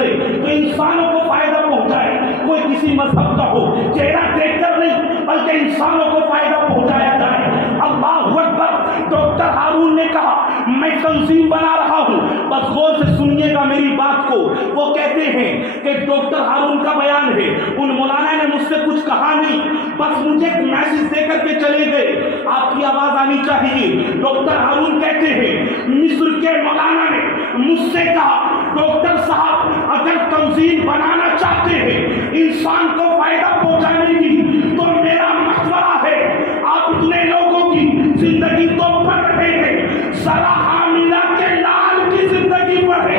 کرے تو انسانوں کو فائدہ پہنچائے، کوئی کسی مذہب کا ہو، چہرہ دیکھ کر نہیں بلکہ انسانوں کو فائدہ پہنچایا جائے۔ اللہ اکبر۔ ڈاکٹر ہارون نے کہا میں تنظیم بنا رہا ہوں، بس غور سے سنیے گا میری بات کو۔ وہ کہتے ہیں کہ ڈاکٹر ہارون کا بیان ہے، ان مولانا نے مجھ سے کچھ کہا نہیں، بس مجھے ایک میسج دے کر کے چلے گئے، آپ کی آواز آنی چاہیے۔ ڈاکٹر ہارون کہتے ہیں مصر کے مولانا نے مجھ سے کہا ڈاکٹر صاحب اگر تنظیم بنانا چاہتے ہیں انسان کو فائدہ پہنچانے کی تو میرا مشورہ ہے آپ اتنے لوگوں کی زندگی تو پڑھ رہے ہیں، ذرا حاملہ کے لال کی زندگی پڑھیں۔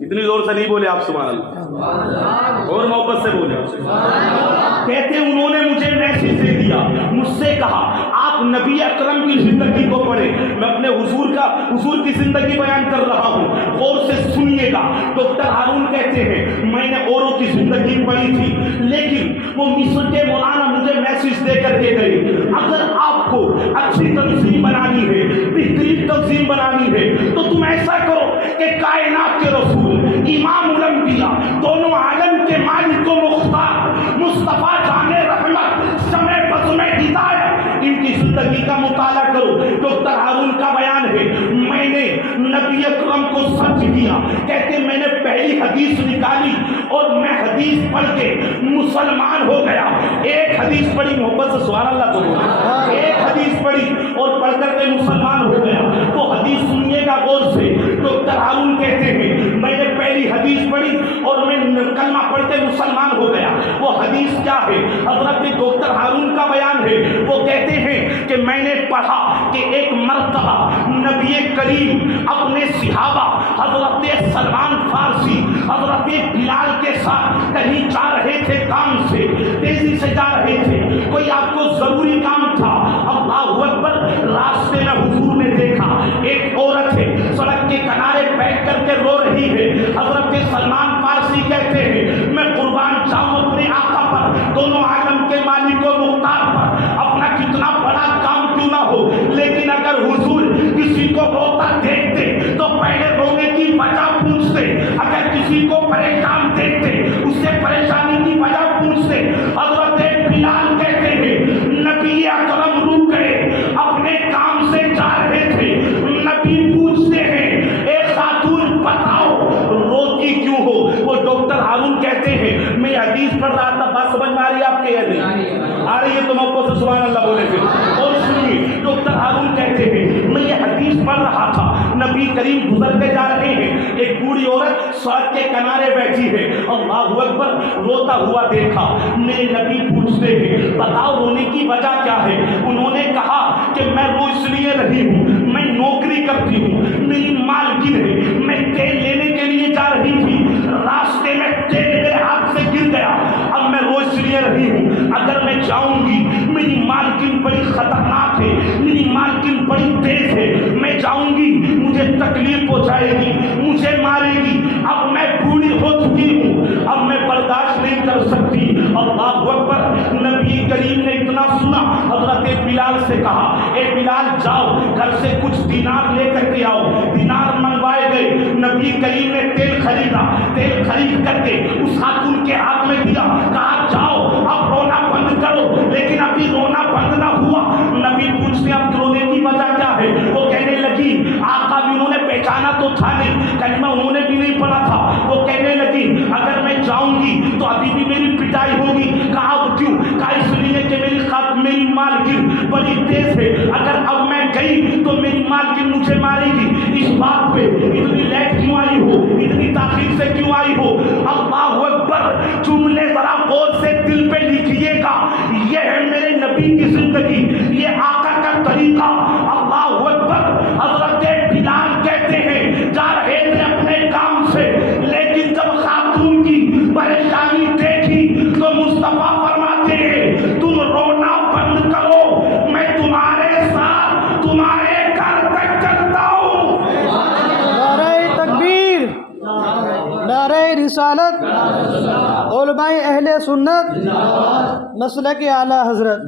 اتنی زور سے نہیں بولے آپ سبحان اللہ، اور محبت سے بولے۔ کہتے انہوں نے مجھے میسج دے دیا، مجھ سے کہا آپ نبی اکرم کی زندگی کو پڑھیں۔ میں اپنے حضور کی زندگی بیان کر رہا ہوں، غور سے سنیے گا۔ ڈاکٹر ہارون کہتے ہیں میں نے اوروں کی زندگی پڑھی تھی لیکن وہ مصر کے مولانا مجھے میسج دے کر کے گئے اگر آپ کو اچھی تنظیم بنانی ہے، بہترین تنظیم بنانی ہے تو تم ایسا کرو کہ کائنات کے رسول امام الانبیاء دونوں عالم کے مالک و مختار مصطفیٰ جان رحمت شمع بزم ہدایت ان کی زندگی کا مطالعہ کرو۔ ڈاکٹر ہارون کا بیان ہے میں نے نبی اکرم کو سمجھ لیا، کہتے میں نے پہلی حدیث نکالی اور میں حدیث پڑھ کے مسلمان ہو گیا۔ ایک حدیث پڑھی، محبت سے سبحان اللہ تو بولے، ایک حدیث پڑھی اور پڑھ کر کے مسلمان ہو گیا۔ وہ حدیث سنیے گا غور سے۔ ڈاکٹر ہارون کہتے ہیں میں نے پہلی حدیث پڑھی اور میں کلمہ پڑھ کے مسلمان ہو گیا۔ وہ حدیث کیا ہے؟ حضرت ڈاکٹر ہارون کا بیان ہے، وہ کہتے ہیں کہ میں نے پڑھا کہ ایک مرتبہ نبی کریم اپنے صحابہ حضرت سلمان فارسی حضرت بلال کے ساتھ کہیں جا رہے تھے، کام سے تیزی سے جا رہے تھے، کوئی آپ کو ضروری کام تھا۔ اللہ اکبر۔ راستے میں حضور نے دیکھا ایک عورت ہے سڑک کے کنارے بیٹھ کر کے رو رہی ہے۔ حضرت سلمان فارسی کہتے ہیں میں قربان جاؤں اپنے آقا پر، دونوں عالم کے مالک و مختار پر، اپنا کتنا بڑا کام کیوں نہ ہو، لیکن اگر حضور کسی کو روتا دیکھتے تو پہلے رونے کی وجہ پوچھتے، اگر کسی کو پریشان دیکھتے اس سے پریشانی کی وجہ پوچھتے۔ حضرت بلال کہتے ہیں نبی اکرم رک گئے، اپنے کام سے جا رہے تھے، نبی پوچھتے ہیں اے خاتون بتاؤ روتی کیوں ہو؟ وہ ڈاکٹر ہارون کہتے ہیں میں حدیث پڑھ رہا تھا، بات سمجھ میں آ رہی ہے آپ کے یا نہیں آ رہی ہے؟ تو محبت سے سبحان اللہ بولے پھر اور سنیے۔ ڈاکٹر ہارون کہتے ہیں میں یہ حدیث پڑھ رہا تھا، نبی کریم گزر کے جا رہے ہیں، ایک بوڑھی عورت سڑک کے کنارے بیٹھی ہے، اللہ اکبر، روتا ہوا دیکھا۔ میرے نبی پوچھتے ہیں بتاؤ رونے کی وجہ کیا ہے؟ انہوں نے کہا کہ میں رو اس لیے رہی ہوں، میں نوکری کرتی ہوں، میری مالکن ہے، میں تیل لینے کے لیے جا رہی تھی، راستے میں تیل میرے ہاتھ سے گر گیا، اب میں رو اس لیے رہی ہوں، اگر میں جاؤں گی میری مالکن بڑی خطرناک ہے، میری مالکن بڑی تیز ہے، میں جاؤں گی مجھے تکلیف پہنچائے گی، مجھے مارے گی، اب میں بوڑھی ہو چکی ہوں، اب میں برداشت نہیں کر سکتی۔ اللہ اکبر۔ نبی کریم نے اتنا سنا، حضرت بلال سے کہا اے بلال جاؤ گھر سے کچھ دینار لے کر کے آؤ۔ دینار منگوائے گئے، نبی کریم نے تیل خریدا، تیل خرید کر کے اس خاتون کے ہاتھ میں دیا، کہا جاؤ اب رونا بند کرو، لیکن ابھی رونا بند نہ ہوا۔ نبی پوچھتے اب رونے کی وجہ کیا ہے؟ وہ کہنے لگی آقا بھی انہوں نے پہچانا تو تھا نہیں، کلمہ انہوں نے بھی نہیں پڑھا تھا، وہ کہنے لگی اگر میں جاؤں گی تو ابھی بھی میری پٹائی ہوگی۔ کہا کیوں؟ کہا اس لیے کہ میری مالکن بڑی تیز ہے، اگر اب میں گئی تو میری مالکن مجھے مارے گی، اس بات پہ اتنی لیٹ کیوں آئی ہو، اتنی تاخیر سے کیوں آئی ہو؟ اللہ اکبر۔ جملے ذرا غور سے دل پہ لکھیے گا، یہ ہے میرے نبی کی زندگی، یہ آقا کا طریقہ۔ اللہ اکبر۔ حضرت بلال کہتے ہیں جا رہے تھے اپنے کام سے، لیکن جب خاتون کی پریشانی دیکھی تو مصطفیٰ فرماتے ہیں تم رونا بند کرو، میں تمہارے ساتھ تمہارے گھر تک چلتا ہوں۔ نعرہ تکبیر، نعرہ رسالت، علماء اہل سنت، مسلک اعلیٰ حضرت،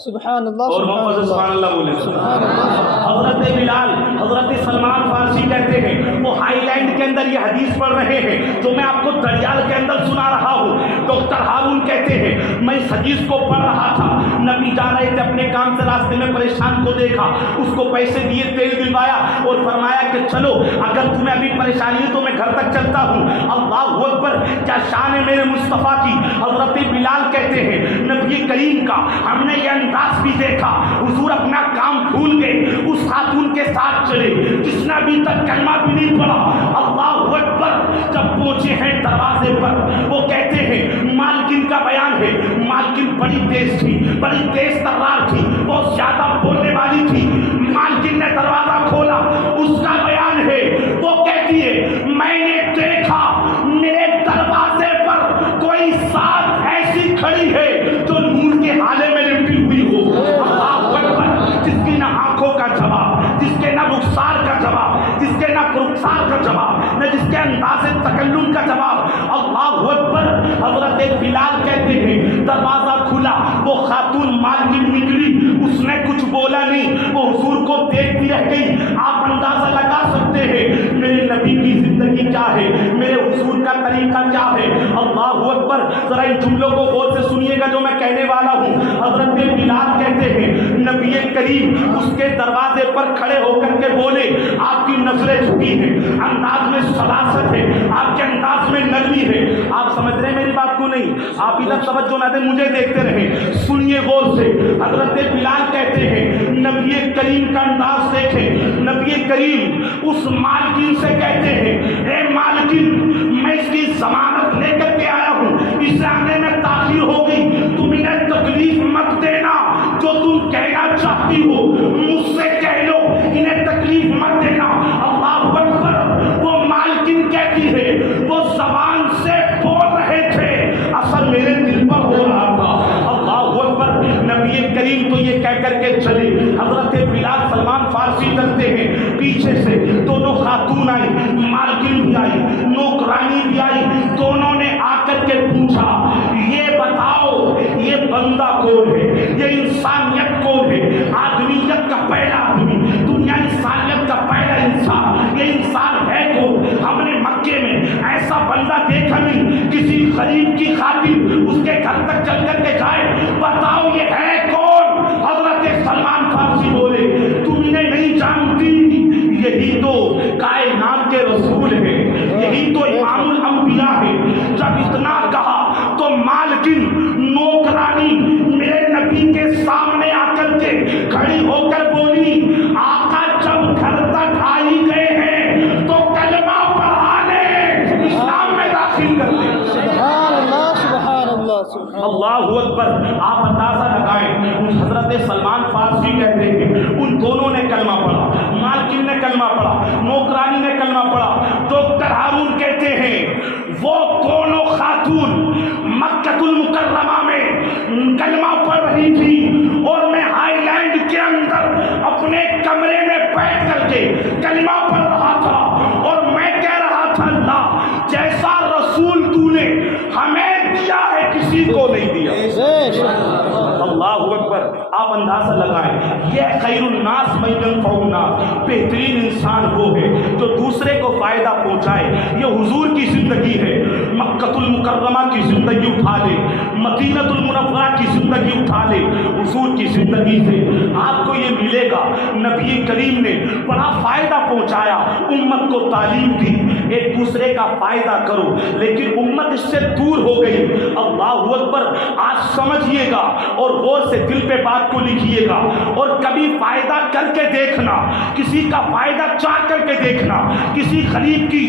سبحان اللہ اور محمد سبحان اللہ بولے۔ حضرت بلال، حضرت سلمان فارسی کہتے ہیں وہ ہائی لینڈ کے اندر یہ حدیث پڑھ رہے ہیں جو میں آپ کو دریال کے اندر سنا رہا ہوں. ڈاکٹر ہارون کہتے ہیں میں اس حدیث کو پڑھ رہا تھا, نبی جا رہے تھے اپنے کام سے, راستے میں پریشان کو دیکھا, اس کو پیسے دیے, تیل دلوایا اور فرمایا کہ چلو اگر تمہیں ابھی پریشانی ہے تو میں گھر تک چلتا ہوں. اللہ اکبر, کیا شان ہے میرے مصطفیٰ کی. حضرت بلال کہتے ہیں نبی کریم کا ہم نے یہ انداز بھی دیکھا, حضور اپنا کام بھول گئے, اس خاتون کے ساتھ چلے جس نے ابھی تک کلمہ بھی نہیں پڑھا. اللہ اکبر, جب پہنچے ہیں دروازے پر وہ کہتے ہیں, مالکن کا بیان ہے, مالکن بڑی تیز تھی, بڑی تیز ترار تھی, بہت زیادہ بولنے والی تھی. مالکن نے دروازہ کھولا, اس کا بیان ہے وہ کہتی ہے میں نے دیکھا میرے دروازے پر کوئی ساتھ ایسی کھڑی ہے جو نور کے حالے میں لپٹی ہوئی ہو. اللہ اکبر, جس کی نہ آنکھوں کا جواب, جس کے نہ رخسار کا جواب, جس کے نہ رخسار کا جواب, نہ جس کے انداز تکلم کا جواب. اللہ اکبر. حضرت بلال کہتے ہیں دروازہ کھلا, وہ خاتون مالکن نکلی, اس نے کچھ بولا نہیں, وہ حضور کو دیکھتی رہ گئی. آپ اندازہ لگا سکتے ہیں میرے نبی کی زندگی کیا ہے, میرے حضور کا طریقہ کیا ہے. اللہ اکبر. ذرا ان جملوں کو غور سے سنیے گا جو میں کہنے والا ہوں. حضرت بلال کہتے ہیں نبی کریم اس کے دروازے پر کھڑے ہو کر کے بولے, آپ کی نظریں جھکی ہیں, انداز میں سلاست ہے, آپ کے انداز میں نرمی ہے. آپ سمجھ رہے ہیں میری بات کو نہیں, آپ ادھر توجہ نہ دیں, مجھے دیکھتے رہیں, سنیے غور سے. حضرت بلال کہتے ہیں نبی کریم کا انداز دیکھیں. نبی کریم اس مالکن سے کہتے ہیں اے مالکن میں اس کی ضمانت لے کر کے آیا ہوں, اس آنے میں تاخیر ہو گئی, تم انہیں تکلیف مت دینا, جو تم کہنا چاہتی ہو مجھ سے کہہ لو, انہیں تکلیف مت دینا. اللہ اکبر. وہ مالکن کہتی ہے وہ زبان سے بول رہے تھے, اثر میرے دل پر ہو رہا تھا. اللہ اکبر. نبی کریم تو یہ کہہ کر کے چلے. حضرت بلال سلمان فارسی کرتے ہیں پیچھے سے دونوں خاتون آئی, مالکن بھی آئی, نوکرانی بھی آئی. دونوں نے آ کر کے پوچھا یہ بتاؤ یہ بندہ کون ہے, یہ انسانیت کون ہے, آدمیت کا پہلا آدمی, دنیا انسانیت کا پہلا انسان, یہ انسان ہے کون. ہم نے مکے میں ایسا بندہ دیکھا نہیں, کسی غریب کی خاطر اس کے گھر تک چل کر کے جائے, بتاؤ یہ ہے کون. حضرت سلمان فارسی بولے تم انہیں نہیں جانتی, یہی تو کائنات کے رسول ہیں, یہی تو امام الانبیاء ہے. جب اتنا کہا تو مالکن نوکرانی میرے نبی کے سامنے آ کر کے کھڑی ہو کر بولی آقا جب گھر تک آ ہی گئے ہیں تو کلمہ پڑھا لیں, اسلام میں داخل کر لیں. سبحان اللہ, سبحان اللہ, سبحان اللہ اکبر. آپ اندازہ لگائیں, حضرت سلمان فارسی کہتے ہیں ان دونوں نے کلمہ پڑھا, مالکن نے کلمہ پڑھا, نوکرانی نے کلمہ پڑھا. ڈاکٹر ہارون کہتے ہیں وہ دونوں خاتون مکہ المکرمہ میں کلمہ پڑھ رہی تھی اور میں ہائی لینڈ کے اندر اپنے کمرے میں بیٹھ کر کے کلمہ پڑھ رہا تھا اور میں کہہ رہا تھا اللہ جیسا رسول تو نے ہمیں دیا ہے کسی کو نہیں دیا. اللہ اکبر. آپ اندازہ لگائیں یہ خیر الناس من ينفع الناس, بہترین انسان وہ ہے جو دوسرے کو فائدہ پہنچائے. یہ حضور کی زندگی ہے. مکہ المکرمہ کی زندگی اٹھا لے, مدینہ المنورہ کی زندگی اٹھا لے, حضور کی زندگی سے آپ کو یہ ملے گا نبی کریم نے بڑا فائدہ پہنچایا, امت کو تعلیم دی, ایک دوسرے کا فائدہ کرو, لیکن امت اس سے دور ہو گئی. اللہ اکبر. آج سمجھیے گا اور غور سے دل پہ بات کو لکھیے گا, اور کبھی فائدہ کر کے دیکھنا, کسی کا فائدہ چاہ کر کے دیکھنا, کسی غریب کی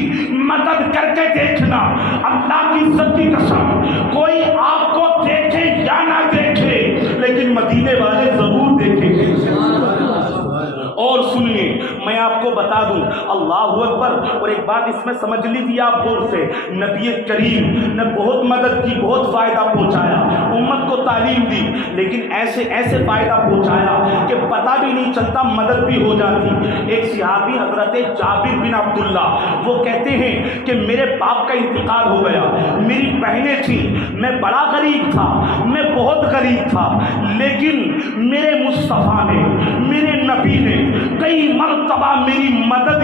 مدد کر کے دیکھنا. اللہ کی عزت کی قسم کوئی آپ کو دیکھے یا نہ دیکھے لیکن مدینے والے ضرور دیکھیں گے. اور سنیے میں آپ کو بتا دوں, اللہ اکبر. اور ایک بات اس میں سمجھ لیجیے آپ غور سے, نبی کریم نے بہت مدد کی, بہت فائدہ پہنچایا, امت کو تعلیم دی, لیکن ایسے ایسے فائدہ پہنچایا کہ پتہ بھی نہیں چلتا, مدد بھی ہو جاتی. ایک صحابی حضرت جابر بن عبداللہ وہ کہتے ہیں کہ میرے باپ کا انتقال ہو گیا, میری بہنیں تھیں, میں بڑا غریب تھا, میں بہت غریب تھا, لیکن میرے مصطفیٰ نے, میرے نبی نے کئی مرتبہ میری مدد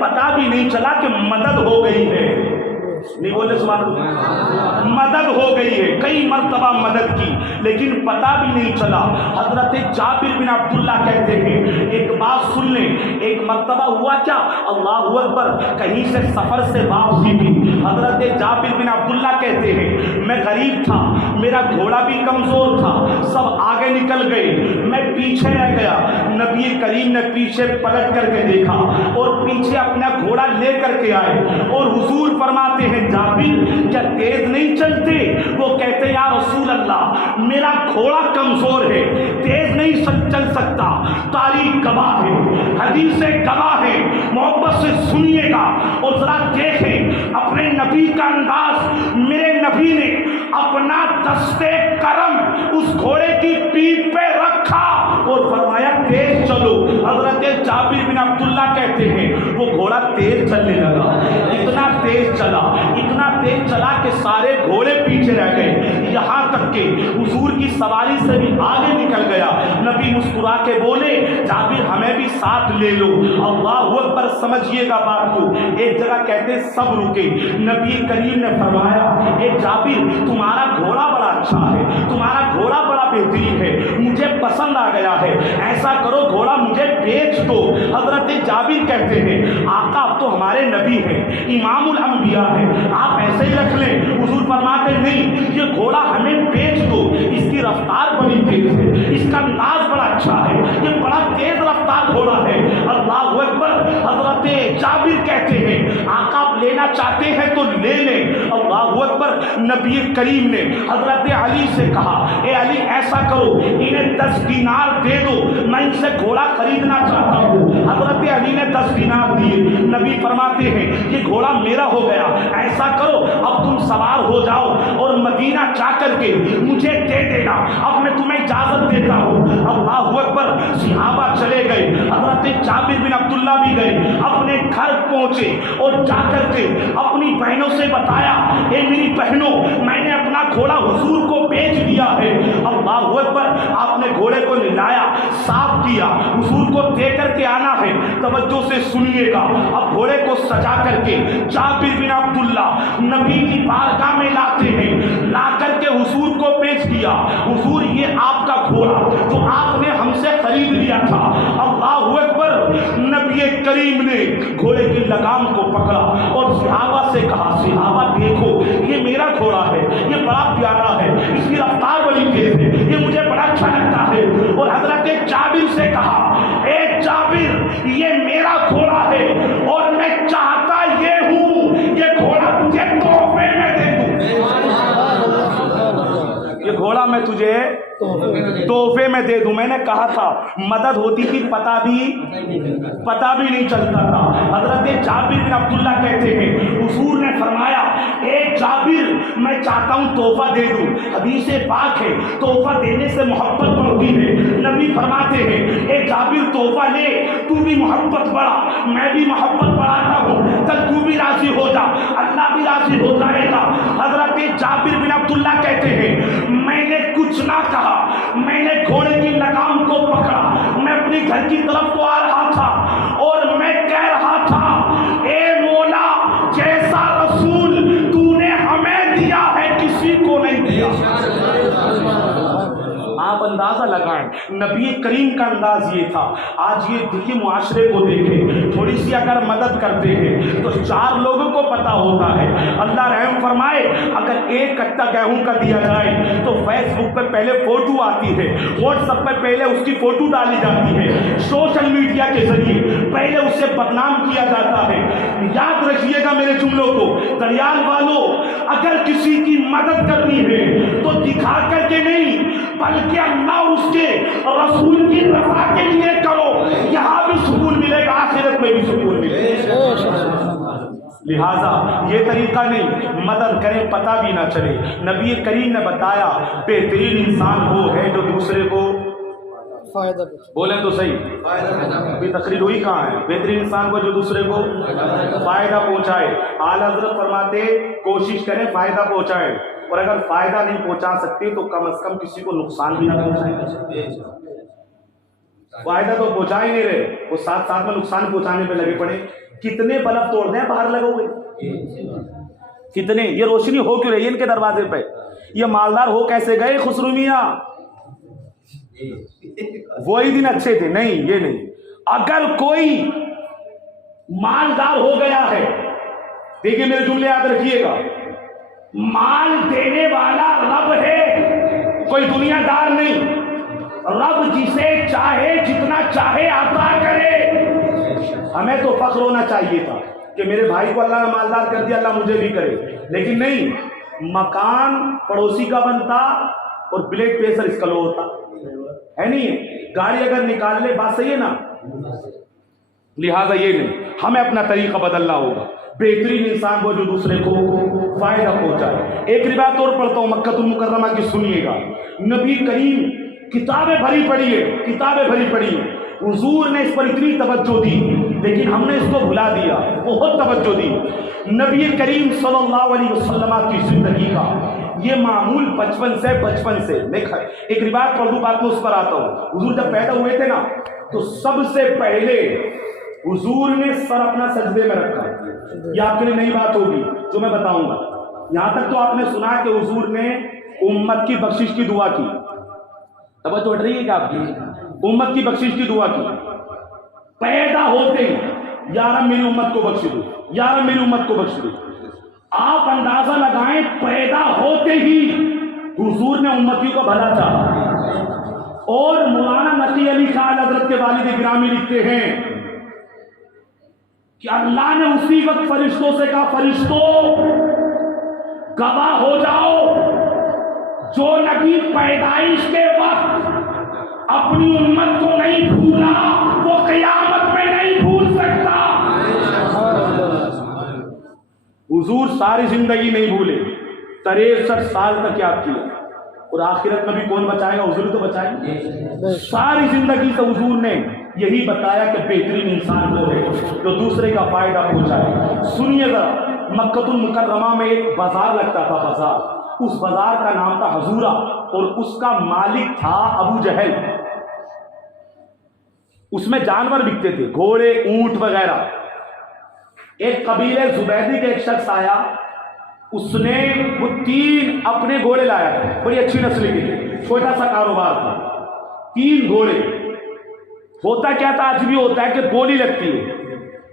پتا بھی نہیں چلا کہ مدد ہو گئی ہے. نہیں بولے سبحان اللہ. مدد ہو گئی ہے, کئی مرتبہ مدد کی لیکن پتہ بھی نہیں چلا. حضرت جابر بن عبداللہ کہتے ہیں ایک بات سن لیں, ایک مرتبہ ہوا کیا, اللہ اکبر, کہیں سے سفر سے واپسی تھی. حضرت جابر بن عبداللہ کہتے ہیں میں غریب تھا, میرا گھوڑا بھی کمزور تھا, سب آگے نکل گئے, میں پیچھے رہ گیا. نبی کریم نے پیچھے پلٹ کر کے دیکھا اور پیچھے اپنا گھوڑا لے کر کے آئے اور حضور فرماتے ہیں جابر کیا تیز نہیں چلتے؟ وہ کہتے یا رسول اللہ میرا گھوڑا کمزور ہے, تیز نہیں چل سکتا. تاریخ گواہ ہے, حدیثیں گواہ ہے, محبت سے سنیے گا اور ذرا دیکھیں اپنے نبی کا انداز. میرے نبی نے اپنا دستے کرم اس گھوڑے کی پیٹھ پہ رکھا اور فرمایا تیز چلو. حضرت جابر بن عبداللہ کہتے ہیں وہ گھوڑا تیز چلنے لگا, اتنا تیز چلا, اتنا تیز چلا کہ سارے گھوڑے پیچھے رہ گئے, یہاں تک کہ حضور کی سواری سے بھی آگے نکل گیا. نبی مسکرا کے بولے جابر ہمیں بھی ساتھ لے لو. اللہ اکبر, سمجھیے گا بات کو. ایک جگہ کہتے سب رکے, نبی کریم نے فرمایا اے جابر تمہارا گھوڑا بڑا اچھا ہے, تمہارا گھوڑا بڑا بہترین ہے, مجھے پسند آ گیا ہے, ایسا کرو گھوڑا مجھے بیچ دو. حضرت جابر کہتے ہیں آقا اب تو ہمارے نبی ہیں, امام الانبیاء ہیں, آپ ایسے ہی رکھ لیں. حضور فرماتے نہیں یہ گھوڑا ہمیں بیچ دو, اس کی رفتار بڑی تیز ہے, اس کا انداز بڑا اچھا ہے, یہ بڑا تیز رفتار گھوڑا ہے. اللہ اکبر. حضرت جابر کہتے ہیں آقا آپ لینا چاہتے ہیں تو لے لیں. اللہ اکبر. نبی کریم نے حضرت علی سے کہا اے علی ایسا کرو انہیں 10 دینار دے دو, میں ان سے گھوڑا خریدنا چاہتا ہوں. حضرت علی نے 10 دینار دیے. نبی فرماتے ہیں یہ گھوڑا میرا ہو گیا, ایسا کرو اب تم سوار ہو جاؤ اور مدینہ جا کر کے مجھے دے دینا, اب میں تمہیں اجازت دیتا ہوں. اللہ اکبر. صحابہ چلے گئے, حضرت جابر بن عبداللہ بھی گئے, اپنے گھر پہنچے اور جا کر کے اپنی بہنوں سے بتایا اے میری بہنوں میں نے اپنا گھوڑا حضور کو بیچ دیا ہے. اللہ اکبر. آپ نے گھوڑے کو لایا, صاف کیا, حضور کو دے کر کے آنا ہے. توجہ سے سنیے گا. اب گھوڑے کو سجا کر کے جابر بن عبداللہ نبی کی بارگاہ میں لاتے ہیں, لا کر کے حضور کو پیش کیا. حضور یہ آپ کا گھوڑا جو آپ نے ہم سے خرید لیا تھا. اللہ اکبر. نبی کریم نے گھوڑے کی لگام کو پکڑا اور صحابہ سے کہا صحابہ دیکھو یہ میرا گھوڑا ہے, یہ بڑا پیارا ہے, اس کی رفتار بڑی تیز ہے, یہ مجھے بڑا اچھا لگتا ہے. اور حضرت جابر سے کہا اے جابر یہ میرا گھوڑا ہے اور میں چاہتا یہ ہوں یہ گھوڑا تجھے تحفے میں دے دوں. یہ گھوڑا میں تجھے تحفے میں دے دوں. میں نے کہا تھا مدد ہوتی تھی پتہ بھی نہیں چلتا تھا. حضرت جابر بن عبداللہ کہتے ہیں حضور نے فرمایا اے جابر میں چاہتا ہوں تحفہ دے دوں. حدیث پاک ہے تحفہ دینے سے محبت بڑھتی ہے. نبی فرماتے ہیں اے جابر تحفہ لے, تو بھی محبت بڑھا, میں بھی محبت بڑھاتا ہوں, چل تو بھی راضی ہو جا, اللہ بھی راضی ہو جائے گا. حضرت جابر بن عبداللہ کہتے ہیں میں نے کچھ نہ کہا, میں نے گھوڑے کی لگام کو پکڑا, میں اپنی گھر کی طرف کو آ رہا تھا اور میں کہہ رہا تھا اے مولا جیسا رسول تو نے ہمیں دیا ہے کسی کو نہیں دیا. آپ اندازہ لگائیں نبی کریم کا انداز یہ تھا. آج یہ دیکھیے معاشرے کو دیکھیں, تھوڑی سی اگر مدد کرتے ہیں تو 4 لوگوں کو پتہ ہوتا ہے. اللہ رحم فرمائے اگر 1 کٹا گیہوں کا دیا جائے تو فیس بک پہ پہلے فوٹو آتی ہے, واٹس ایپ پہ پہلے اس کی فوٹو ڈالی جاتی ہے, سوشل میڈیا کے ذریعے پہلے اس سے بدنام کیا جاتا ہے. یاد رکھیے گا میرے جملوں کو. دریال والوں اگر کسی کی مدد کرنی ہے تو دکھا کر کے نہیں بلکہ اللہ اس کے رسول کی رضا کے لیے کرو, یہاں بھی سکون ملے گا, آخرت میں بھی سکون ملے گا. لہذا یہ طریقہ نہیں مدد کریں پتہ بھی نہ چلے. نبی کریم نے بتایا بہترین انسان وہ ہے جو دوسرے کو فائدہ بولیں تو صحیح, ابھی تقریر ہوئی کہاں ہے, بہترین انسان کو جو دوسرے کو فائدہ پہنچائے. اعلیٰ حضرت فرماتے کوشش کریں فائدہ پہنچائیں, اور اگر فائدہ نہیں پہنچا سکتے تو کم از کم کسی کو نقصان بھی نہ پہنچائیں. فائدہ تو پہنچا ہی نہیں رہے، وہ ساتھ ساتھ میں نقصان پہنچانے پہ لگے پڑے. کتنے بلب توڑ دیں باہر لگے ہوئے، کتنے. یہ روشنی ہو کیوں رہی ہے ان کے دروازے پہ؟ یہ مالدار ہو کیسے گئے خسرو میاں؟ وہی دن اچھے تھے؟ نہیں، یہ نہیں. اگر کوئی مالدار ہو گیا ہے، دیکھیے میرے جملے یاد رکھیے گا، مال دینے والا رب ہے، کوئی دنیا دار نہیں. رب جسے چاہے جتنا چاہے عطا کرے. ہمیں تو فخر ہونا چاہیے تھا کہ میرے بھائی کو اللہ نے مالدار کر دیا، اللہ مجھے بھی کرے. لیکن نہیں، مکان پڑوسی کا بنتا اور بلڈ پریشر اس کا لو ہوتا ہے. نہیں، گاڑی اگر نکال لے، بات صحیح ہے نا. لہذا یہ نہیں، ہمیں اپنا طریقہ بدلنا ہوگا. بہترین انسان وہ جو دوسرے کو فائدہ پہنچائے. ایک روایت اور پڑھتا ہوں مکہ المکرمہ کی، سنیے گا. نبی کریم کتابیں بھری پڑی ہے، کتابیں بھری پڑی ہے. حضور نے اس پر اتنی توجہ دی، لیکن ہم نے اس کو بھلا دیا. بہت توجہ دی. نبی کریم صلی اللہ علیہ وسلم کی زندگی کا یہ معمول بچپن سے میں ایک روایت پڑھ دوں، بعد میں اس پر آتا ہوں. حضور جب پیدا ہوئے تھے نا، تو سب سے پہلے حضور نے سر اپنا سجدے میں رکھا. یہ آپ کے لیے نئی بات ہوگی جو میں بتاؤں گا. یہاں تک تو آپ نے سنا کہ حضور نے امت کی بخشش کی دعا کی. توجہ ہٹ رہی ہے کہ آپ کی؟ امت کی بخشش کی دعا کی. پیدا ہوتے ہی یا رب میری امت کو بخش دو، یا رب میری امت کو بخش دو. آپ اندازہ لگائیں، پیدا ہوتے ہی حضور نے امتیوں کا بھلا چاہا. اور مولانا نقی علی خان حضرت کے والد گرامی لکھتے ہیں کہ اللہ نے اسی وقت فرشتوں سے کہا، فرشتوں گواہ ہو جاؤ، جو نبی پیدائش کے وقت اپنی امت کو نہیں بھولا وہ قیامت میں نہیں بھول سکتا. حضور ساری زندگی نہیں بھولے، 63 سال تک یاد کیا. اور آخرت میں بھی کون بچائے گا؟ حضور تو بچائیں گے. ساری زندگی سے حضور نے یہی بتایا کہ بہترین انسان وہ ہے جو دوسرے کا فائدہ پہنچائے. سنیے ذرا، مکہ المکرمہ میں ایک بازار لگتا تھا، بازار. اس بازار کا نام تھا حضورہ، اور اس کا مالک تھا ابو جہل. اس میں جانور بکتے تھے، گھوڑے، اونٹ وغیرہ. ایک قبیلے زبیدی کا ایک شخص آیا، اس نے وہ 3 اپنے گھوڑے لایا تھے، بڑی اچھی نسل کے، چھوٹا سا کاروبار تھا. 3 گھوڑے. ہوتا کیا تھا، آج بھی ہوتا ہے کہ بولی لگتی ہے.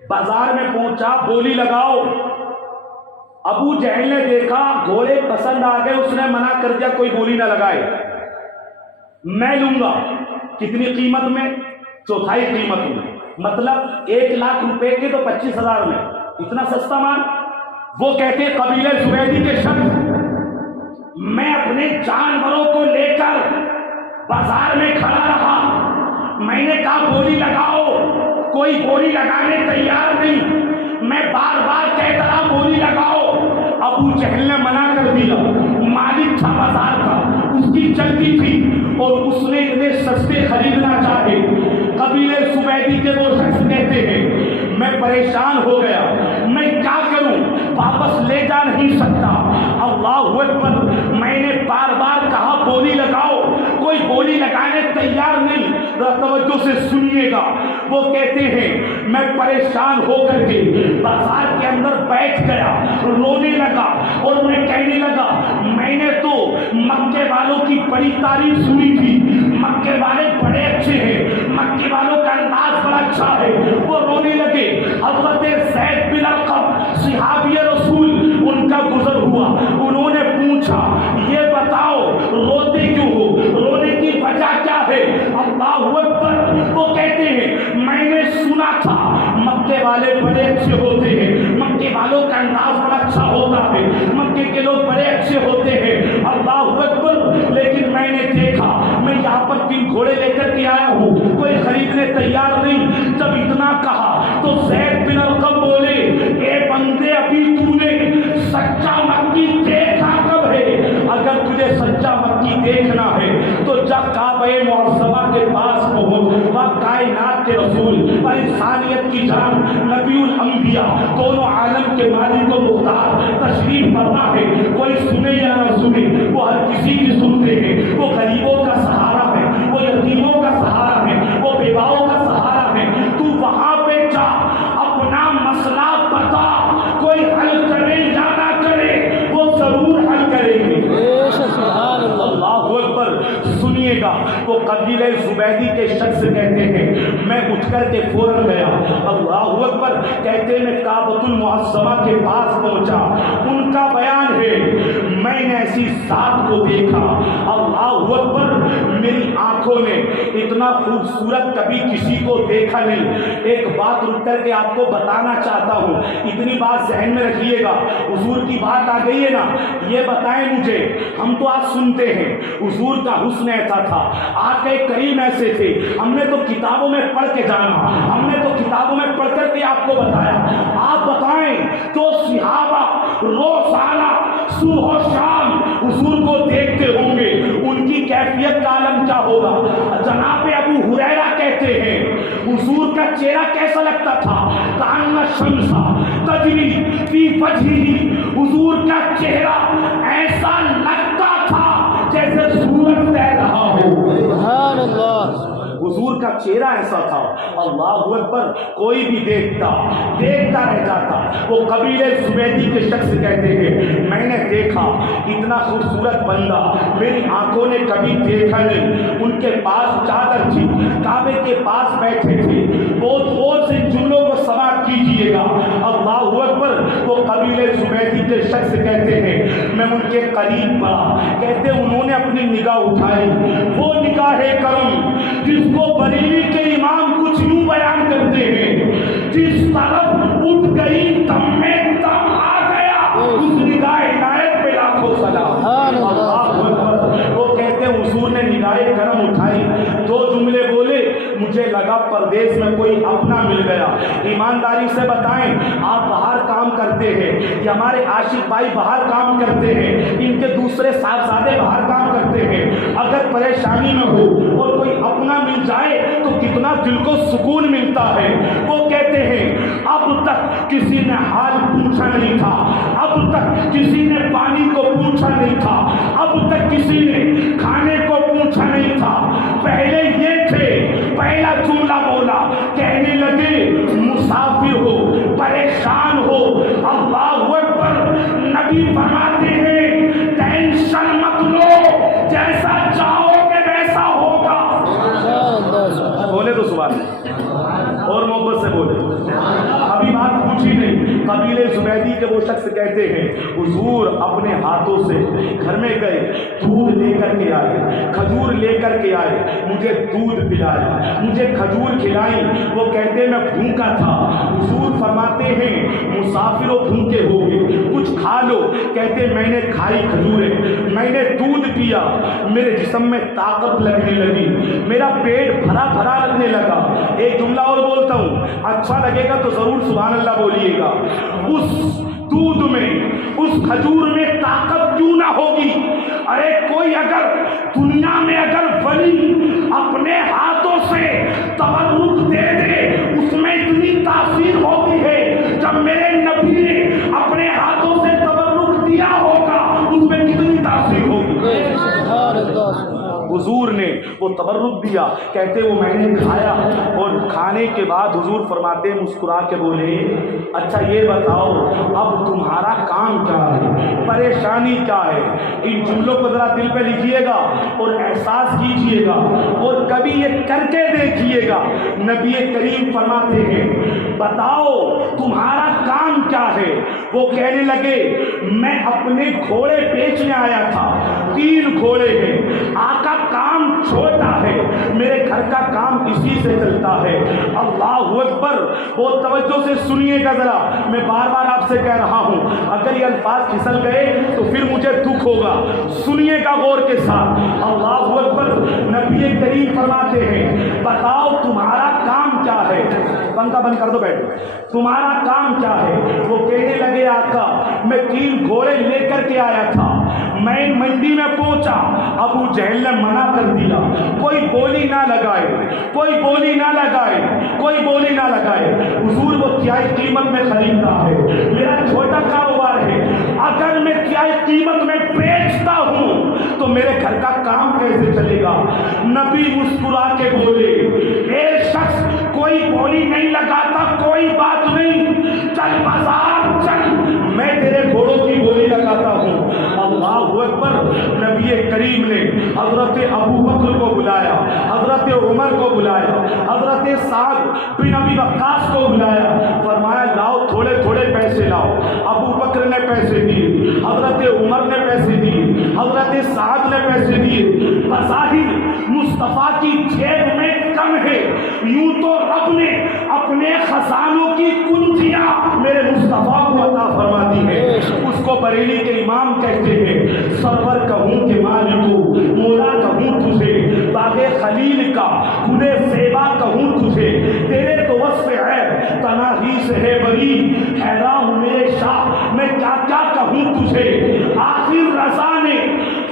بازار میں پہنچا، بولی لگاؤ. ابو جہل نے دیکھا گھوڑے پسند آ گئے، اس نے منع کر دیا کوئی بولی نہ لگائے. میں لوں گا. کتنی قیمت میں؟ 1/4 قیمت میں. مطلب 1 لاکھ روپے کے تو 25,000 میں. اتنا سستا مال. وہ کہتے قبیلے زبیدی کے شخص، میں اپنے جانوروں کو لے کر بازار میں کھڑا رہا. میں نے کہا بولی لگاؤ، کوئی بولی لگانے تیار نہیں. میں بار بار کہتا رہا بولی لگاؤ. ابو جہل نے منع کر دیا. مالک تھا بازار کا، اس کی چلتی تھی، اور اس نے اتنے سستے خریدنا چاہے. قبیلے زبیدی کے وہ شخص کہتے ہیں میں پریشان ہو گیا، میں کیا کروں، واپس لے جا نہیں سکتا. اللہ اکبر. میں نے بار بار کہا بولی لگاؤ، کوئی بولی لگانے تیار نہیں. توجہ سے سنیے گا. وہ کہتے ہیں میں پریشان ہو کر کے بازار کے اندر بیٹھ گیا، رونے لگا اور میں کہنے لگا میں نے تو مکے والوں کی بڑی تعریف سنی تھی، مکے والے بڑے اچھے ہیں، مکے والوں کا انداز بڑا اچھا ہے. وہ رونے لگے. حضرت زید بن ارقم صحابی رسول، ان کا گزر ہوا. انہوں نے پوچھا یہ بتاؤ روتے کیوں ہو، رونے کی وجہ کیا ہے؟ اللہ اکبر. وہ کہتے ہیں میں نے سنا تھا مکے والے بڑے اچھے ہوتے ہیں، مکے والوں کا انداز بڑا اچھا ہوتا ہے، مکے کے لوگ بڑے اچھے ہوتے ہیں. اللہ اکبر. لیکن میں نے دیکھا، میں یہاں پر 3 گھوڑے لے کر کے آیا ہوں، کوئی خریدنے تیار نہیں. جب اتنا کہا تو زید بن ارقم بولے اے بندے، ابھی تو نے سچا مکی دیکھا کب ہے؟ اگر تجھے سچا مکی دیکھنا ہے تو جا کعبہ معظمہ کے پاس پہنچ. وہ کائنات کے رسول اور انسانیت کی جان، نبی الانبیاء، دونوں عالم کے مالک و مختار تشریف فرما ہے. کوئی سنے یا نہ سنے، وہ ہر کسی کی سنتے ہیں. وہ غریبوں کا سہارا ہے، وہ یتیموں کا سہارا ہے، وہ بیوہ قبیلہ زبیدی کے شخص کہتے ہیں میں اٹھ کر کے فوراً گیا، اللہ اکبر، کہتے میں کعبۃ المعظمہ کے پاس پہنچا، ان کا بیان ہے میں نے ایسی ذات کو دیکھا، اللہ اکبر، میری آنکھوں نے اتنا خوبصورت کبھی کسی کو دیکھا نہیں۔ ایک بات رک کر کے آپ کو بتانا چاہتا ہوں، اتنی بات ذہن میں رکھیے گا، حضور کی بات آ گئی ہے نا، یہ بتائیں مجھے، ہم تو آج سنتے ہیں حضور کا حسن ایسا تھا، آپ کے کریم ایسے تھے، ہم نے تو کتابوں میں پڑھ کے جانا، ہم نے تو کتابوں میں پڑھ کر کے آپ کو بتایا، آپ بتائیں جو صحابہ روزانہ صبح و شام حضور کو دیکھتے ہوں گے ان کی کیفیت کا عالم کیا ہوگا؟ جناب ابو ہریرہ کہتے ہیں حضور کا چہرہ کیسا لگتا تھا؟ کان شمسا تجری فی وجہہ، حضور کا چہرہ ایسا لگتا تھا جیسے سورج تیر رہا ہو۔ سبحان اللہ، حضور کا چہرہ ایسا تھا، اللہ اکبر، کوئی بھی دیکھتا رہ جاتا۔ وہ قبیلہ زبیدی کے شخص کہتے ہیں میں نے دیکھا اتنا خوبصورت بندہ میری آنکھوں نے کبھی دیکھا نہیں، ان کے پاس چادر تھی، کعبے کے پاس بیٹھے تھے، بہت غور سے جملوں کو سماعت کیجئے گا، اللہ اکبر۔ وہ قبیلہ زبیدی کے شخص کہتے ہیں میں ان کے قریب پڑا، کہتے انہوں نے اپنی نگاہ اٹھائی، وہ نگاہ کرم جس کو بریلی کے امام کچھ یوں بیان کرتے ہیں جس طرف اٹھ گئی تم میں دم آ گیا، اس نگاہ عنایت پہ لاکھوں سلام۔ اللہ اکبر۔ وہ کہتے ہیں حضور نے نگاہ کرم اٹھائی، دو جملے بولے، مجھے لگا پردیس میں کوئی اپنا مل گیا۔ ایمانداری سے بتائیں آپ باہر کام کرتے ہیں، یہ ہمارے عاشق بھائی باہر کام کرتے ہیں، ان کے دوسرے صاحبزادے باہر کام کرتے ہیں، اگر پریشانی میں ہو اور کوئی اپنا مل جائے تو کتنا دل کو سکون ملتا ہے۔ وہ کہتے ہیں اب تک کسی نے حال پوچھا نہیں تھا، اب تک کسی نے پانی کو پوچھا نہیں تھا، اب تک کسی نے کھانے کو پوچھا نہیں تھا، پہلے یہ تھے، پہلا جملہ بولا، کہنے لگے مسافر ہو، پریشان ہو، اللہ اکبر، نبی فرماتے ہیں ٹینشن مت لو، جیسا چاہو گے ویسا ہوگا۔ بولے تو سبحان اللہ، اور محبت سے بولے، ابھی بات پوچھی نہیں۔ قبیلہ زبیدی کے وہ شخص کہتے ہیں حضور اپنے ہاتھوں سے گھر میں گئے، دودھ لے کر کے آئے، کھجور لے کر کے آئے، مجھے دودھ پلایا، مجھے کھجور کھلائی۔ وہ کہتے میں بھوکا تھا، حضور فرماتے ہیں مسافروں بھوکے ہو گئے، کچھ کھا لو، کہتے میں نے کھائی کھجوریں، میں نے دودھ پیا، میرے جسم میں طاقت لگنے لگی، میرا پیٹ بھرا بھرا لگنے لگا۔ ایک جملہ اور بولتا ہوں، اچھا لگے گا تو ضرور سبحان اللہ بولیے گا۔ اس دودھ میں، اس کھجور میں طاقت کیوں نہ ہوگی؟ ارے کوئی اگر دنیا میں اگر ولی اپنے ہاتھوں سے تبرک دے دے اس میں اتنی تاثیر ہوتی ہے، جب میرے نبی نے اپنے ہاتھوں سے تبرک دیا ہوگا اس میں کتنی تاثیر ہوگی۔ حضور نے وہ تبرک دیا، کہتے وہ میں نے کھایا، اور کھانے کے بعد حضور فرماتے مسکرا کے بولے اچھا یہ بتاؤ اب تمہارا کام کیا ہے، پریشانی کیا ہے؟ ان جملوں کو ذرا دل پہ لکھیے گا اور احساس کیجئے گا اور کبھی یہ کر کے دیکھیے گا۔ نبی کریم فرماتے ہیں بتاؤ تمہارا کام کیا ہے؟ وہ کہنے لگے میں اپنے گھوڑے بیچنے آیا تھا، 3 گھوڑے ہیں، آقا کام چھوٹا ہے، میرے گھر کا کام اسی سے چلتا ہے۔ اللہ اکبر۔ بہت توجہ سے سنیے گا ذرا، میں بار بار آپ سے کہہ رہا ہوں اگر یہ الفاظ پھسل گئے تو پھر مجھے دکھ ہوگا، سنیے گا غور کے ساتھ۔ اللہ اکبر۔ نبی کریم فرماتے ہیں بتاؤ تمہارا کام کیا ہے؟ پنکھا بند کر دو، بیٹھو، تمہارا کام کیا ہے؟ وہ کہنے لگے آقا میں 3 گھوڑے لے کر کے آیا تھا، میں منڈی میں پہنچا، ابو جہل نے منع کر دیا، کوئی بولی نہ لگائے، کوئی بولی نہ لگائے، کوئی بولی نہ لگائے۔ حضور وہ کیا قیمت میں خریدتا ہے، میرا چھوٹا کاروبار ہے، اگر میں کیا قیمت میں بیچتا ہوں تو میرے گھر کا کام کیسے چلے گا؟ نبی مسکرا کے بولے اے شخص کوئی بولی نہیں لگاتا، کوئی بات نہیں، چل بازار چل، میں تیرے گھوڑوں کی بولی لگاتا ہوں۔ اللہ اکبر۔ نبی کریم نے حضرت ابو بکر کو بلایا، حضرت عمر کو بلایا، حضرت سعد بن ابی وقاص کو بلایا، فرمایا لاؤ تھوڑے تھوڑے پیسے لاؤ۔ ابو بکر نے پیسے دیے، حضرت عمر نے پیسے دیے، حضرت سعد نے پیسے دیے۔ بظاہر مصطفیٰ کی جیب میں کم ہے، یوں تو رب نے اپنے خزانوں کی کنجیاں میرے مصطفیٰ کو عطا فرما دی ہے۔ اس کو بریلی کے امام کہتے ہیں، سرور کہوں کہ مالک مولا کہوں تجھے، باغ خلیل کا خود زیبا کہوں تجھے، تیرے تو وصف ہے تناہی سے ہے بری، حیران ہوں میرے شاہ میں کیا کیا کہوں تجھے۔ آخر رضا نے